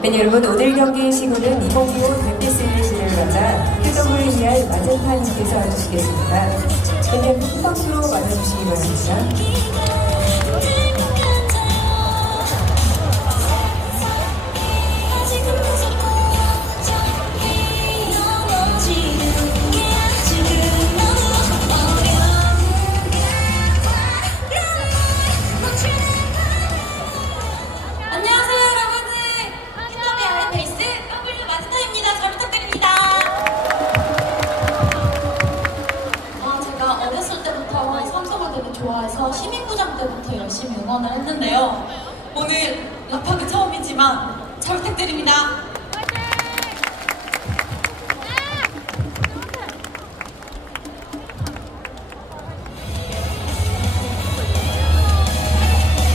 네, 여러분 오늘 경기 시구는 2025 달빛 시리즈를 맞아 KWER 마젠타님께서 와주시겠습니다. 그냥 큰 박수로 맞아주시기 바랍니다. 좋아해서 시민구장 때부터 열심히 응원을 했는데요. 오늘 랩하기 처음이지만 잘 부탁드립니다